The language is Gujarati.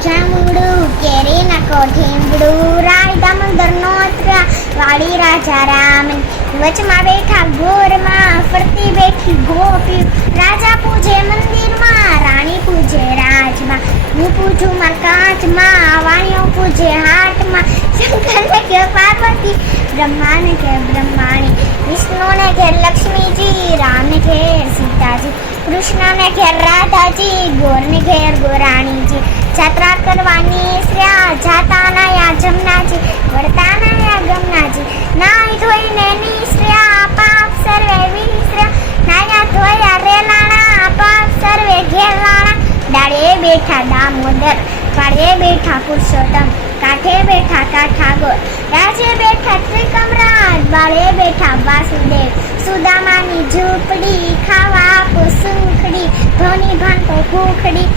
જાંબુડું કેરીના કોઠીંબડું રાય દામોદરનો ત્રા વાળી રાજા રામ વચમાં બેઠા ગોરમાં ફરતી બેઠી ગોપી રાજા પૂજે મંદિરમાં રાણી પૂજે રાજમાં હું પૂજું માર કાચમાં વાણીઓ પૂજે હાટમાં શંકરને કે પાર્વતી બ્રહ્માને કે બ્રહ્માણી વિષ્ણુને ઘેર લક્ષ્મીજી રામને ઘેર સીતાજી કૃષ્ણને ઘેર રાધાજી ગોરને ઘેર ગોરાણીજી જાત્રા કરવાની શ્ર્યા જાતાના યા જમનાજી વળતાના યા ગમનાજી નાઈ ધોઈને નિશ્ર્યા પાપ સર્વે વિશ્ર્યા નાયા ધોયા રેલાણા પાપ સર્વે ઘેરલાણા ડાળે બેઠા દામોદર પાળે બેઠા પુરુષોત્તમ કાંઠે બેઠા કાઠાગોર રાજે બેઠા ત્રિકમરાજ બાળે બેઠા વાસુદેવ સુદામાની ઝૂંપડી ખાવા આપો સુખડી ધોની ભાંતો ભૂખડી